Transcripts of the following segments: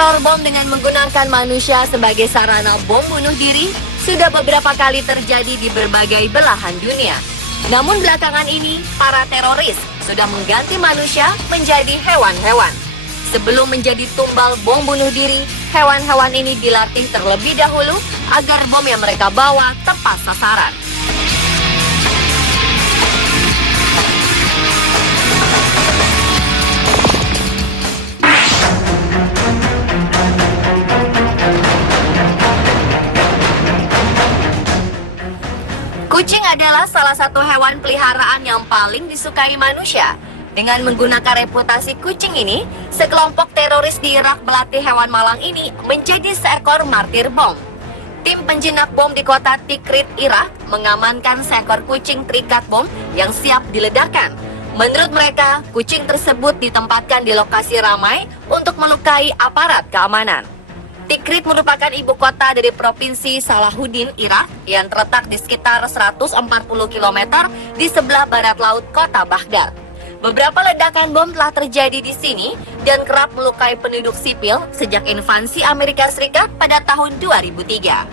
Teror bom dengan menggunakan manusia sebagai sarana bom bunuh diri sudah beberapa kali terjadi di berbagai belahan dunia. Namun belakangan ini, para teroris sudah mengganti manusia menjadi hewan-hewan. Sebelum menjadi tumbal bom bunuh diri, hewan-hewan ini dilatih terlebih dahulu agar bom yang mereka bawa tepat sasaran. Kucing adalah salah satu hewan peliharaan yang paling disukai manusia. Dengan menggunakan reputasi kucing ini, sekelompok teroris di Irak melatih hewan malang ini menjadi seekor martir bom. Tim penjinak bom di kota Tikrit, Irak, mengamankan seekor kucing terikat bom yang siap diledakkan. Menurut mereka, kucing tersebut ditempatkan di lokasi ramai untuk melukai aparat keamanan. Tikrit merupakan ibu kota dari Provinsi Salahuddin, Irak, yang terletak di sekitar 140 km di sebelah barat laut kota Baghdad. Beberapa ledakan bom telah terjadi di sini dan kerap melukai penduduk sipil sejak invasi Amerika Serikat pada tahun 2003.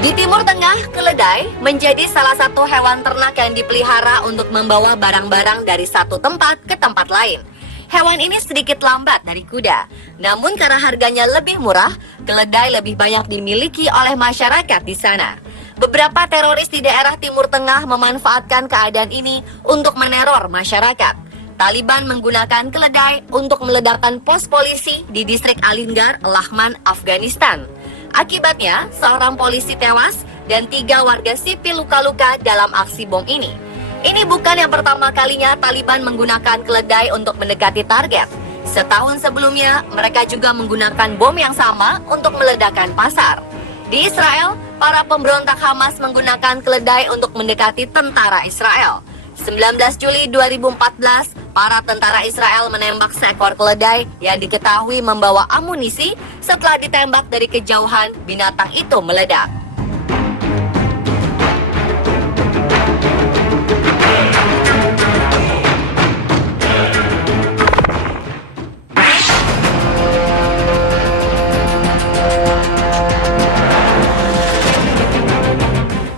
Di Timur Tengah, keledai menjadi salah satu hewan ternak yang dipelihara untuk membawa barang-barang dari satu tempat ke tempat lain. Hewan ini sedikit lambat dari kuda, namun karena harganya lebih murah, keledai lebih banyak dimiliki oleh masyarakat di sana. Beberapa teroris di daerah Timur Tengah memanfaatkan keadaan ini untuk meneror masyarakat. Taliban menggunakan keledai untuk meledakkan pos polisi di distrik Alingar, Lahman, Afghanistan. Akibatnya, seorang polisi tewas dan 3 warga sipil luka-luka dalam aksi bom ini. Ini bukan yang pertama kalinya Taliban menggunakan keledai untuk mendekati target. Setahun sebelumnya, mereka juga menggunakan bom yang sama untuk meledakkan pasar. Di Israel, para pemberontak Hamas menggunakan keledai untuk mendekati tentara Israel. 19 Juli 2014, para tentara Israel menembak seekor keledai yang diketahui membawa amunisi. Setelah ditembak dari kejauhan, binatang itu meledak.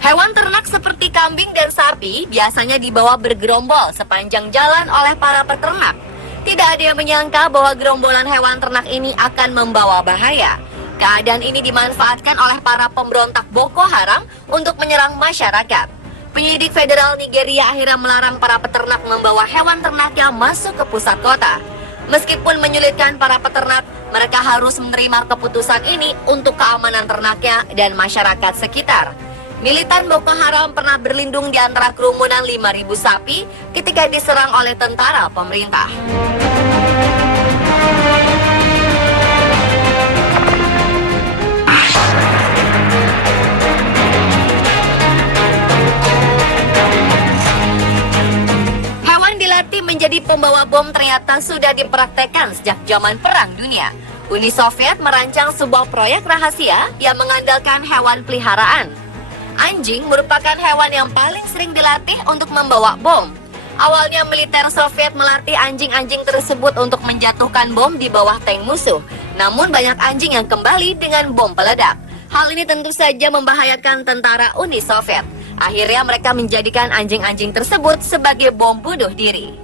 Hewan ternak seperti kambing dan sapi biasanya dibawa bergerombol sepanjang jalan oleh para peternak. Tidak ada yang menyangka bahwa gerombolan hewan ternak ini akan membawa bahaya. Keadaan ini dimanfaatkan oleh para pemberontak Boko Haram untuk menyerang masyarakat. Penyidik federal Nigeria akhirnya melarang para peternak membawa hewan ternaknya masuk ke pusat kota. Meskipun menyulitkan para peternak, mereka harus menerima keputusan ini untuk keamanan ternaknya dan masyarakat sekitar. Militan Boko Haram pernah berlindung di antara kerumunan 5.000 sapi ketika diserang oleh tentara pemerintah. Hewan dilatih menjadi pembawa bom ternyata sudah dipraktekkan sejak zaman Perang Dunia. Uni Soviet merancang sebuah proyek rahasia yang mengandalkan hewan peliharaan. Anjing merupakan hewan yang paling sering dilatih untuk membawa bom. Awalnya militer Soviet melatih anjing-anjing tersebut untuk menjatuhkan bom di bawah tank musuh. Namun banyak anjing yang kembali dengan bom peledak. Hal ini tentu saja membahayakan tentara Uni Soviet. Akhirnya mereka menjadikan anjing-anjing tersebut sebagai bom bunuh diri.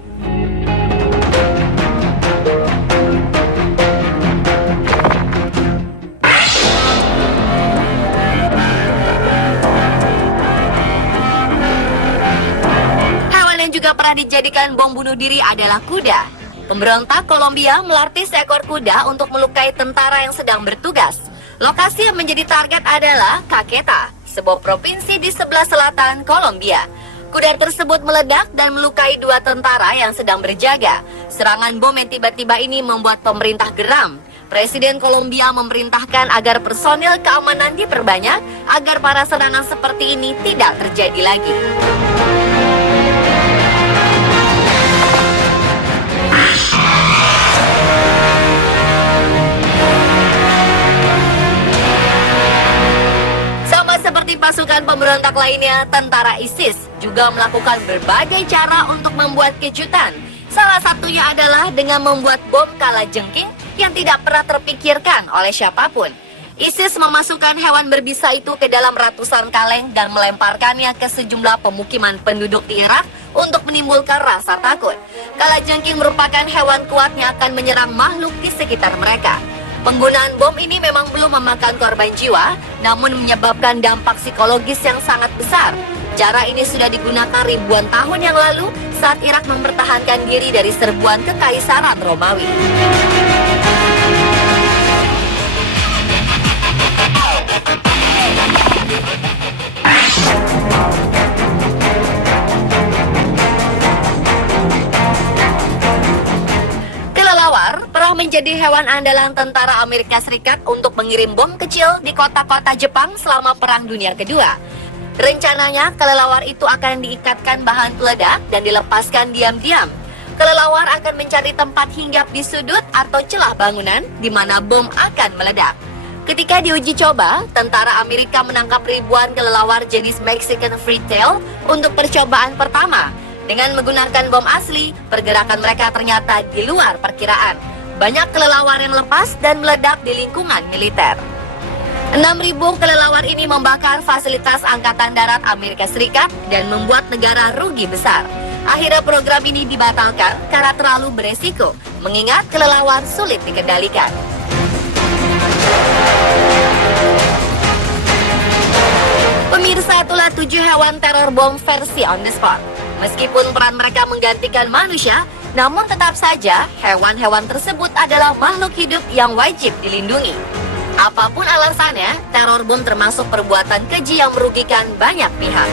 Juga pernah dijadikan bom bunuh diri adalah kuda. Pemberontak Kolombia melatih seekor kuda untuk melukai tentara yang sedang bertugas. Lokasi yang menjadi target adalah Caqueta, sebuah provinsi di sebelah selatan Kolombia. Kuda tersebut meledak dan melukai 2 tentara yang sedang berjaga. Serangan bom yang tiba-tiba ini membuat pemerintah geram. Presiden Kolombia memerintahkan agar personil keamanan diperbanyak agar para serangan seperti ini tidak terjadi lagi. pemberontak lainnya, tentara ISIS juga melakukan berbagai cara untuk membuat kejutan. Salah satunya adalah dengan membuat bom kalajengking yang tidak pernah terpikirkan oleh siapapun. ISIS memasukkan hewan berbisa itu ke dalam ratusan kaleng dan melemparkannya ke sejumlah pemukiman penduduk di Irak untuk menimbulkan rasa takut. Kalajengking merupakan hewan kuat yang akan menyerang makhluk di sekitar mereka. Penggunaan bom ini memang belum memakan korban jiwa, namun menyebabkan dampak psikologis yang sangat besar. Cara ini sudah digunakan ribuan tahun yang lalu saat Irak mempertahankan diri dari serbuan kekaisaran Romawi. Kelelawar pernah menjadi hewan andalan tentara Amerika Serikat untuk mengirim bom kecil di kota-kota Jepang selama Perang Dunia Kedua. Rencananya, kelelawar itu akan diikatkan bahan peledak dan dilepaskan diam-diam. Kelelawar akan mencari tempat hinggap di sudut atau celah bangunan di mana bom akan meledak. Ketika diuji coba, tentara Amerika menangkap ribuan kelelawar jenis Mexican Freetail untuk percobaan pertama. Dengan menggunakan bom asli, pergerakan mereka ternyata di luar perkiraan. Banyak kelelawar yang lepas dan meledak di lingkungan militer. 6.000 kelelawar ini membakar fasilitas Angkatan Darat Amerika Serikat dan membuat negara rugi besar. Akhirnya program ini dibatalkan karena terlalu beresiko, mengingat kelelawar sulit dikendalikan. Pemirsa, itulah 7 hewan teror bom versi on the spot. Meskipun peran mereka menggantikan manusia, namun tetap saja hewan-hewan tersebut adalah makhluk hidup yang wajib dilindungi. Apapun alasannya, teror bom termasuk perbuatan keji yang merugikan banyak pihak.